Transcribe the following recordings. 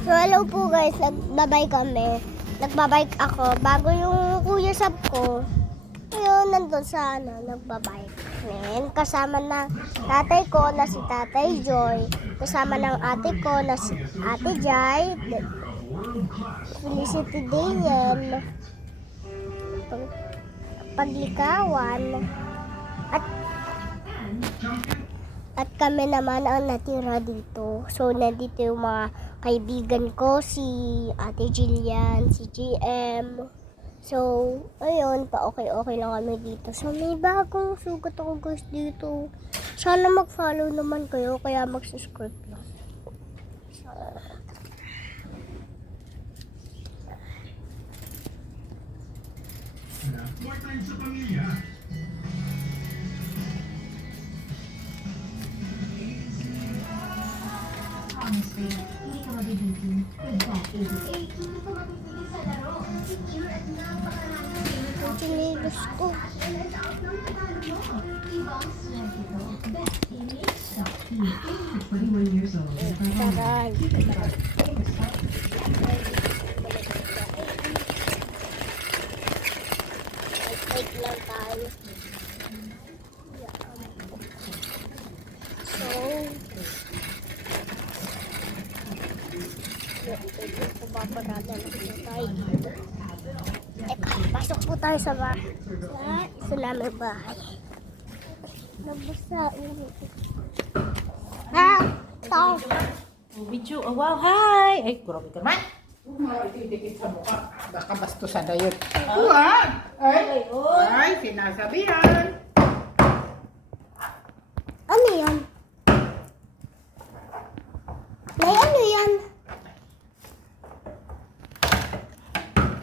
So hello po guys, nagbabike kami. Nagbabike ako bago yung kuya sab ko. Ayun, nandun sa nagbabike. And kasama na tatay ko na si Tatay Joy. Kasama ng ate ko na si Ate Jai. Felicity Dayen. Paglikawan. At kami naman ang natira dito. So, nandito yung mga kaibigan ko, si Ate Jillian, si GM. So, ayun, pa-okay lang kami dito. So, may bagong sugat ako guys dito. Sana mag-follow naman kayo, kaya mag-subscribe lang. So, sa pamilya. Honestly, hindi ka mabibitin. With coffee. Eh, hindi ka mabibitin sa laro. Secure at napakaraming payment ang chinilos ko. Ibang swerte to. Best image coffee. 21 years old. Taray. Wait lang tayo. So, paparada na po tayo dito. Pasok po tayo sa isa namin bahay. Nabasa ulo ko. Ha? Tao. Video, oh wow, hi! Ay, grabe ka naman. Idikit sa mukha. Baka bastusan na yun. Uwan! Ay, sinasabihan. Ano yan? May ano yan?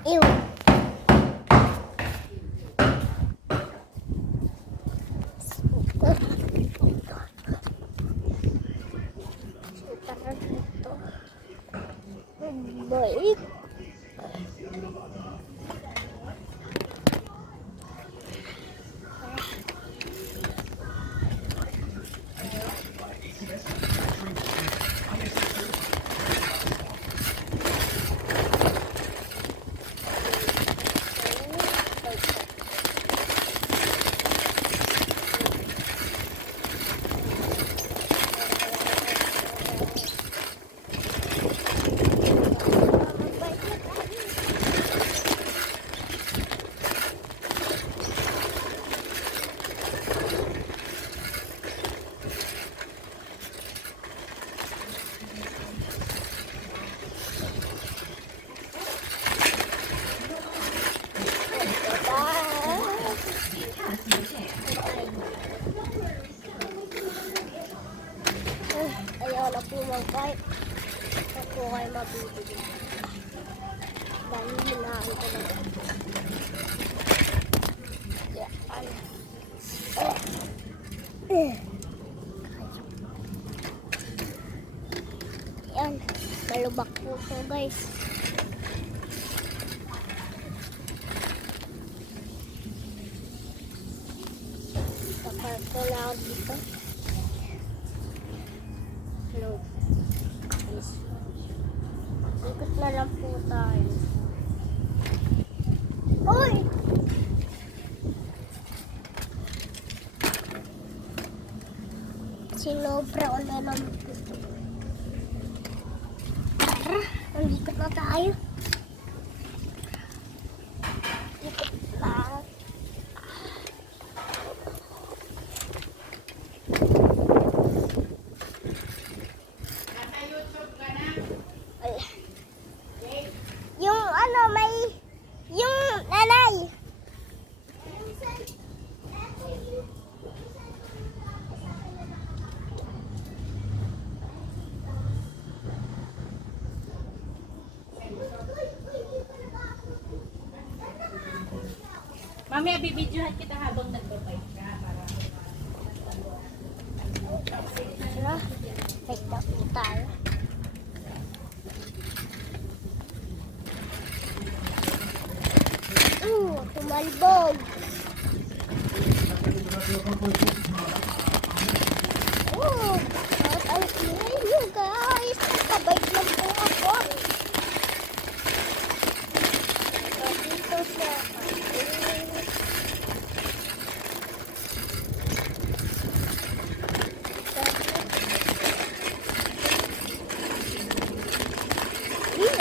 Ew. Tara dito. Balik. Ayaw na po mag-bike. Ako kayo mabibili. Dahil hinaan ko na. Yan. Malubak po ito guys. Kapag ko na ako dito. Hello. Yes. Ikot na lang po tayo. Uy! Sinobra ko na lang po. Tara, nandikot na tayo. Ikot lang. Yung ano, may yung nanay. Mamaya bibidyohan kita habang nagbabay ka para Tara, wait na po tayo. Tumalbog. At ang ingay nyo guys. Nakabike lang po ako.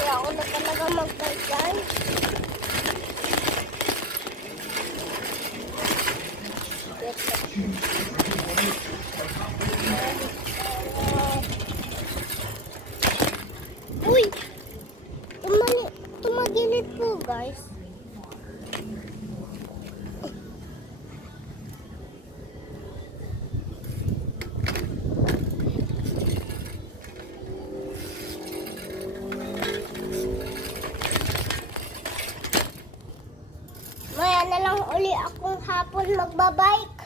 Kaya ako na talaga mag-bike, guys. Uy! Tumagilid po, guys. Maya na lang uli akong hapon magbabike.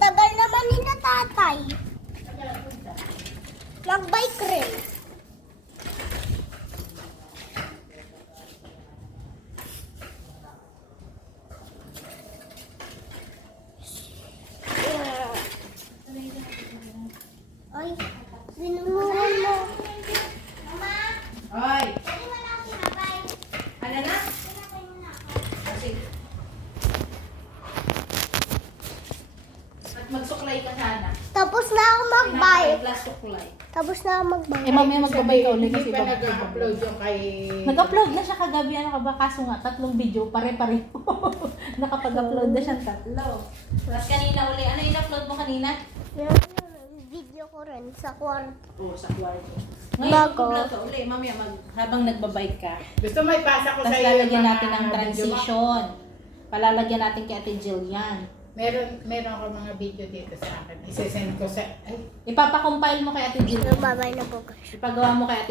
Tagal naman ni na tatay. Magbike rin. Ay, binuhuan mo. Mama, Hoy! hindi wala akong sinabay. Ano na? Sinabay mo na ako. Sige. At magsuklay ka sana. Tapos na ako magbike. Plus suklay. Tapos na ako magbike. Eh, mamaya magbabay ka ulit Hindi kasi pa babay. nag-upload yung kay... Nag-upload na siya kagabi, ano ka ba? Kaso nga, 3 video, pare-pareho. Nakapag-upload na siyang 3. Tapos kanina uli, ano yung upload mo kanina? Yung video ko rin sa kwarto. Oo, sa kwarto. Ngayon, Bago. upload ka uli. Mamaya, habang nagbabike ka. Gusto mo ipasa ko Tapos sa iyo lalagyan mga natin ng video mo? transition. Palalagyan natin kay Ate Jillian. Meron ako mga video dito sa akin. Isesend ko sa... Ay, Ipapakompile mo kay Ate Jillian. Nagbabay na po, guys. Ipagawa mo kay Ate